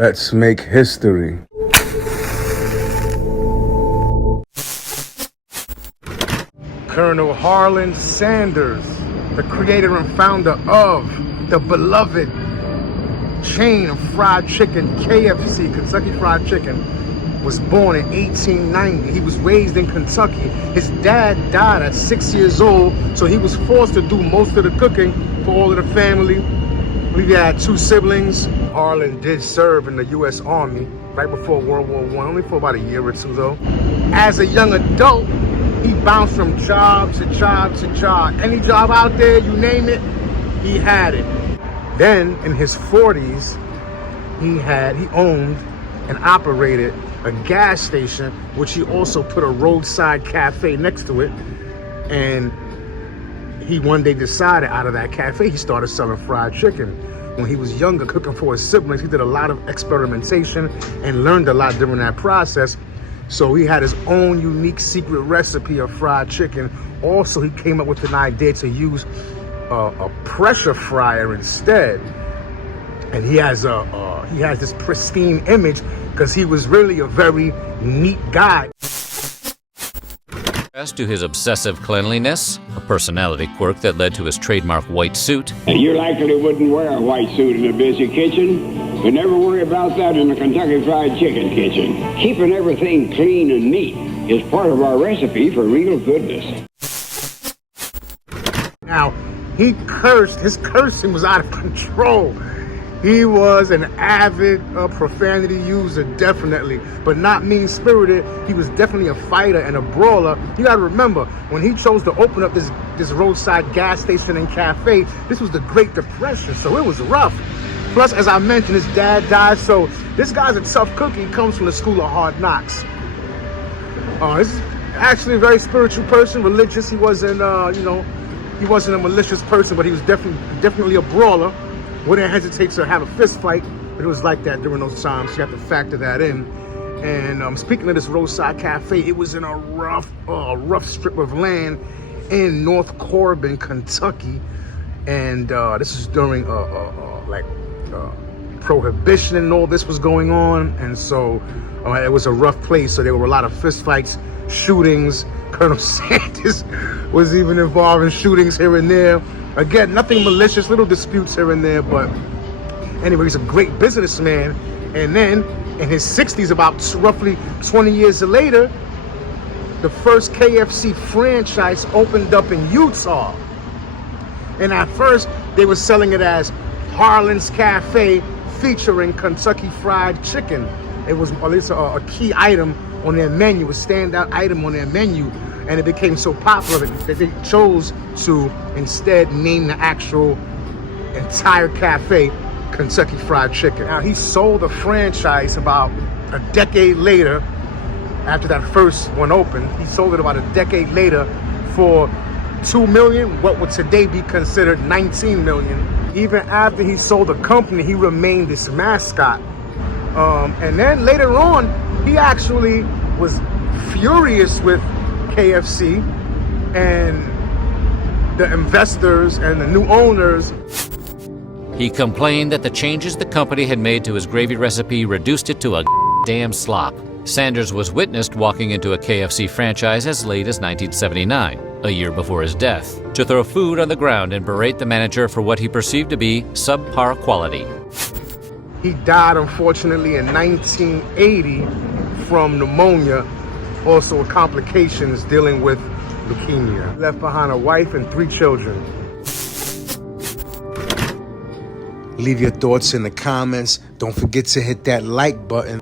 Let's make history. Colonel Harlan Sanders, the creator and founder of the beloved chain of fried chicken, KFC, Kentucky Fried Chicken, was born in 1890. He was raised in Kentucky. His dad died at 6 years old, so he was forced to do most of the cooking for all of the family. We had 2 siblings. Harlan did serve in the U.S. Army right before World War I, only for about a year or 2 though. As a young adult, he bounced from job to job to job. Any job out there, you name it, he had it. Then in his 40s, he owned and operated a gas station, which he also put a roadside cafe next to it. And he one day decided out of that cafe, he started selling fried chicken. When he was younger, cooking for his siblings, he did a lot of experimentation and learned a lot during that process. So he had his own unique secret recipe of fried chicken. Also, he came up with an idea to use a pressure fryer instead. And he has this pristine image because he was really a very neat guy. As to his obsessive cleanliness, a personality quirk that led to his trademark white suit. You likely wouldn't wear a white suit in a busy kitchen. But never worry about that in the Kentucky Fried Chicken kitchen. Keeping everything clean and neat is part of our recipe for real goodness. Now, his cursing was out of control. He was an avid profanity user, definitely, but not mean-spirited. He was definitely a fighter and a brawler. You gotta remember, when he chose to open up this roadside gas station and cafe, this was the Great Depression, so it was rough. Plus, as I mentioned, his dad died, so this guy's a tough cookie. He comes from the school of hard knocks. This is actually a very spiritual person, religious. He wasn't, he wasn't a malicious person, but he was definitely a brawler. Wouldn't hesitate to have a fist fight, but it was like that during those times. You have to factor that in. And speaking of this roadside cafe, it was in a rough strip of land in North Corbin, Kentucky, and this is during prohibition and all this was going on, and so it was a rough place. So there were a lot of fist fights, shootings. Colonel Sanders was even involved in shootings here and there. Again, nothing malicious, little disputes here and there, but anyway, he's a great businessman. And then in his 60s, about roughly 20 years later, the first KFC franchise opened up in Utah. And at first, they were selling it as Harlan's Cafe featuring Kentucky Fried Chicken. It was at least a key item on their menu, a standout item on their menu. And it became so popular that they chose to instead name the actual entire cafe Kentucky Fried Chicken. Now, he sold the franchise about a decade later, after that first one opened. He sold it about a decade later for $2 million, what would today be considered $19 million. Even after he sold the company, he remained this mascot. And then later on, he actually was furious with KFC and the investors and the new owners. He complained that the changes the company had made to his gravy recipe reduced it to a damn slop. Sanders was witnessed walking into a KFC franchise as late as 1979, a year before his death, to throw food on the ground and berate the manager for what he perceived to be subpar quality. He died, unfortunately, in 1980 from pneumonia, also with complications dealing with leukemia. Left behind a wife and 3 children. Leave your thoughts in the comments. Don't forget to hit that like button.